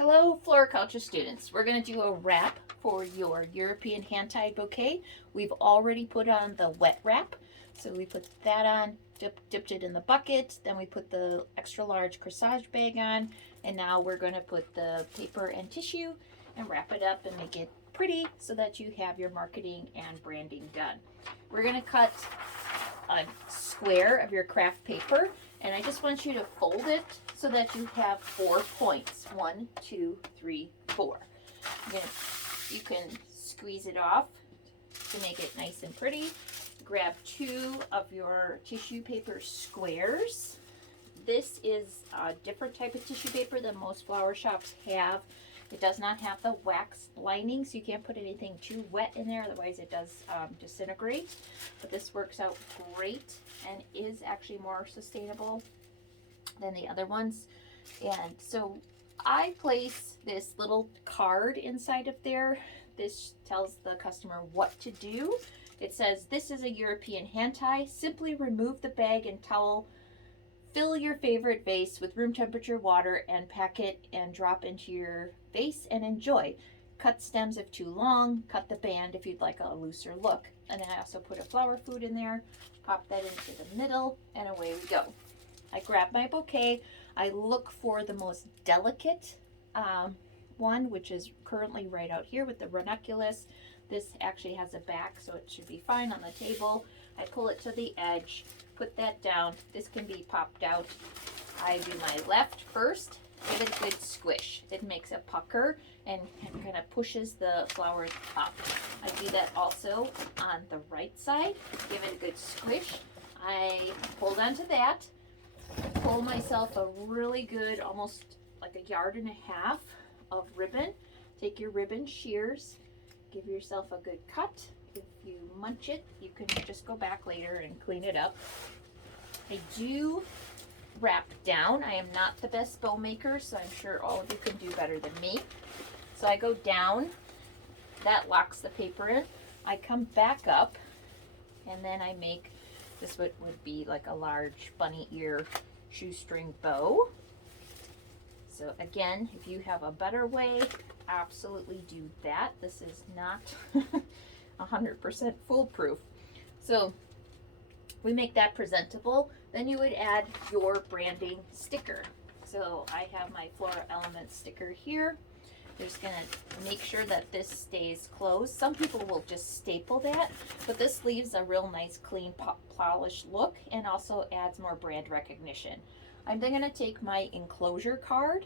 Hello, floriculture students. We're going to do a wrap for your European hand-tied bouquet. We've already put on the wet wrap. So we put that on, dipped it in the bucket, then we put the extra large corsage bag on, and now we're going to put the paper and tissue and wrap it up and make it pretty so that you have your marketing and branding done. We're going to cut a square of your craft paper, and I just want you to fold it so that you have 4 points. 1, 2, 3, 4. You can squeeze it off to make it nice and pretty. Grab 2 of your tissue paper squares. This is a different type of tissue paper than most flower shops have. It does not have the wax lining, so you can't put anything too wet in there, otherwise it does disintegrate. But this works out great and is actually more sustainable than the other ones. And so I place this little card inside of there. This tells the customer what to do. It says, "This is a European hand tie. Simply remove the bag and towel. Fill your favorite vase with room temperature water and pack it and drop into your vase and enjoy. Cut stems if too long. Cut the band if you'd like a looser look." And then I also put a flower food in there. Pop that into the middle and away we go. I grab my bouquet. I look for the most delicate one, which is currently right out here with the ranunculus. This actually has a back, so it should be fine on the table. I pull it to the edge, put that down. This can be popped out. I do my left first, give it a good squish. It makes a pucker and kind of pushes the flowers up. I do that also on the right side. Give it a good squish. I hold onto that, pull myself a really good, almost like 1.5 yards of ribbon. Take your ribbon shears, give yourself a good cut. If you munch it, you can just go back later and clean it up. I do wrap down. I am not the best bow maker, so I'm sure all of you can do better than me. So I go down, that locks the paper in. I come back up, and then I make this would be like a large bunny ear shoestring bow. So again, if you have a better way, absolutely do that. This is not 100% foolproof. So we make that presentable. Then you would add your branding sticker. So I have my Flora Element sticker here. Just gonna make sure that this stays closed. Some people will just staple that, but this leaves a real nice, clean, polished look and also adds more brand recognition. I'm then gonna take my enclosure card.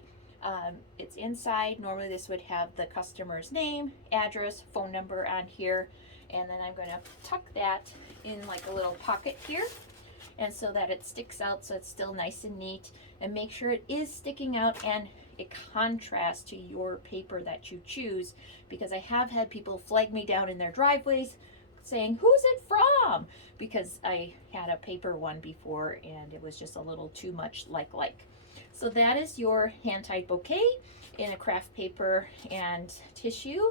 It's inside. Normally this would have the customer's name, address, phone number on here, and then I'm gonna tuck that in like a little pocket here, and so that it sticks out so it's still nice and neat, and make sure it is sticking out and it contrasts to your paper that you choose, because I have had people flag me down in their driveways saying, "Who's it from?" because I had a paper one before and it was just a little too much like. So that is your hand-tied bouquet in a craft paper and tissue.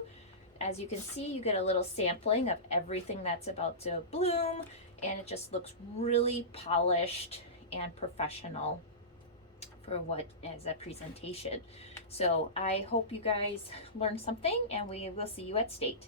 As you can see, you get a little sampling of everything that's about to bloom, and it just looks really polished and professional for what is a presentation. So I hope you guys learned something, and we will see you at State.